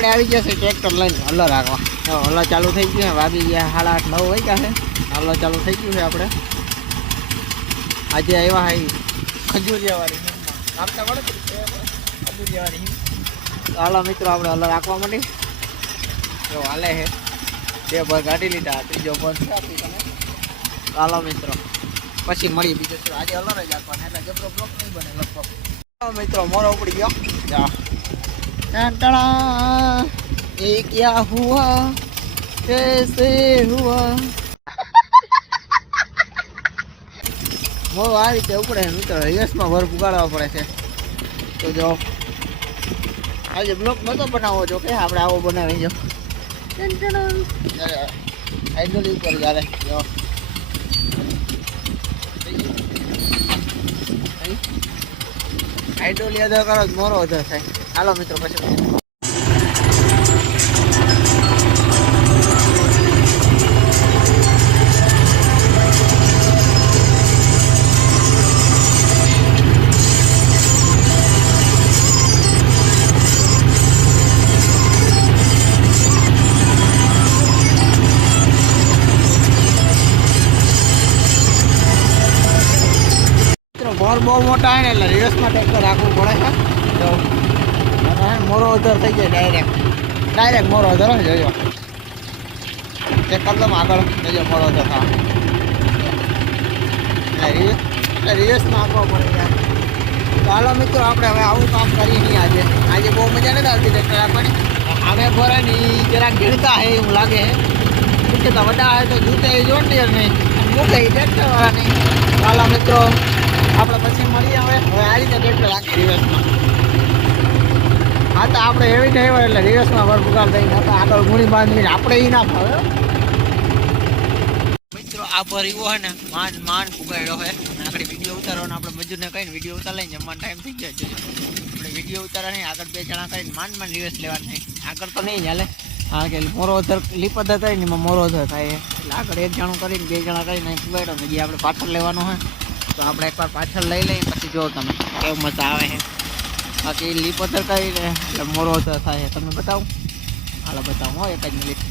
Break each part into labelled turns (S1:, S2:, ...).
S1: આપણે આવી ગયા છે ટ્રેક્ટર લઈને હલો રાખવા. તો હલો ચાલુ થઈ ગયું વાગી ગયા સાડા આઠ, નવ વાગ્યા છે. હલો ચાલુ થઈ ગયું છે આપણે. આજે આવ્યા હે ખજૂરિયાવાળી મળે છે? ખજૂરિયાવાળી હાલો. મિત્રો, આપણે હલો રાખવા માંડી. જો હાલે છે બે ભર કાઢી લીધા, ત્રીજો ભર છે આપણી તમે હાલો મિત્રો. પછી મળી બીજો આજે હલો જ રાખવાના, એટલે જબરો બ્લોક નહીં બને લગભગ. મિત્રો, મોરો ઉપડી ગયો. જા. टड़ा ये क्या हुआ कैसे हुआ બહુ આ રીતે ઉપડે છે મિત્રો રિયસમાં ભર પુગાડવા પડે છે તો જો આજે બ્લોક નતો બનાવવો જો કે આપણે આવો બનાવી જો આઈડોલી ઉપર જ્યારે જો આઈડોલી અધર કરો મોરો અધર થાય. હાલો મિત્રો પછી બોર બહુ મોટા હોય ને એટલે રિવર્સમાં ટ્રેક્ટર રાખવું પડે છે. તો મોરો અધર થઈ જાય ડાયરેક્ટ ડાયરેક્ટ મોરો અધર હોય જોજો. ચેક કરી દો આગળ. જોજો, મોરો અધર થાય એટલે રિવર્સમાં આપવો પડે યાર. હાલો મિત્રો, આપણે હવે આવું કામ કરીએ નહીં આજે. આજે બહુ મજા નથી આવતી ટ્રેક્ટર રાખવાની હવે ભરે ને એ જરાક ગીણતા હે એવું લાગે છે કે તો વડા હે તો જૂતે એ જોડીએ નહીં મૂકે એ ટ્રેક્ટર વાળા નહીં હાલો મિત્રો. આપણે પછી મળીએ હવે. હવે આ રીતે ટ્રેક્ટર રાખી હા તો આપણે એવી હોય એટલે રિવર્સમાં વર પુગાર થઈને આગળ ગુણી બાંધીને આપણે એ ના ફાવે મિત્રો, આ એવો હે ને, માંડ માંડ પુગાડ્યો હે અને આગળ વીડિયો ઉતારવાનો આપણે મજૂરને કહીને વીડિયો ઉતાર લઈને જમવાનો ટાઈમ થઈ ગયો છે. આપણે વીડિયો ઉતારવા નહીં, આગળ બે જણા કરીને માંડ માંડ રિવર્સ લેવા નહીં આગળ તો નહીં ચાલે. કારણ કે મોરો અધર લીપદ થાય ને એમાં મોરો અધર થાય. એટલે આગળ એક જણું કરીને, બે જણા કરીને અહીં પુગાડ્યો આપણે પાછળ લેવાનું હોય. તો આપણે એકવાર પાછળ લઈ લઈએ, પછી જો તમે કેવું મજા આવે છે. બાકી લીપોતર કરીને એટલે મોરો થાય તમે બતાવો? હાલો, બતાવો એક જ મિનિટ.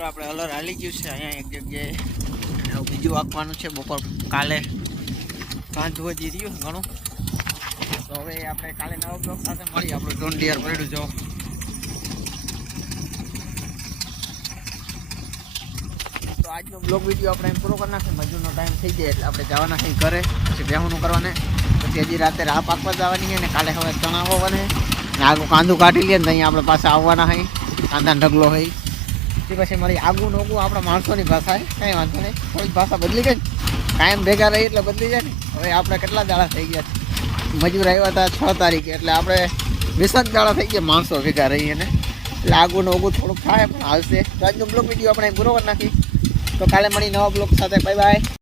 S1: મિત્રો, આપણે અલર હાલી ગયું છે. અહીંયા એક જગ્યાએ બીજું આપવાનું છે. બપોર કાલે કાંધવું હજી રહ્યું ઘણું. તો હવે આપણે કાલે નવા બ્લોક સાથે મળીએ. આપણું ડોન ડિયર પડ્યું જો તો આજનો બ્લોગ વીડિયો આપણે એમ પૂરો કરી નાખીએ. મજૂરનો ટાઈમ થઈ જાય એટલે આપણે જવાના છીએ ઘરે. પછી બેહવાનું કરવાને. પછી હજી રાતે રાહ પાકવા જવાની છે ને કાલે હવે ચણા હોવાને ને આગળ કાંદું કાઢી લઈએ ને અહીંયા આપણે પાસે આવવાના હોય કાંદા ઢગલો હોય. તે પછી મારી આગું નોગું આપણા માણસોની ભાષા કાંઈ વાંધો નહીં. થોડીક ભાષા બદલી ગઈ કાયમ ભેગા રહી એટલે બદલી જાય ને. હવે આપણે કેટલા દાડા થઈ ગયા છે? મજૂર આવ્યા હતા છ તારીખે. એટલે આપણે વીસ જ દાડા થઈ ગયા માણસો ભેગા રહીએ ને એટલે આગું નોગું થોડુંક થાય પણ હાલશે. તો આજનો બ્લોગ વીડિયો આપણે પૂરો કરી નાખી તો કાલે મળી નવા બ્લોગ સાથે. Bye bye.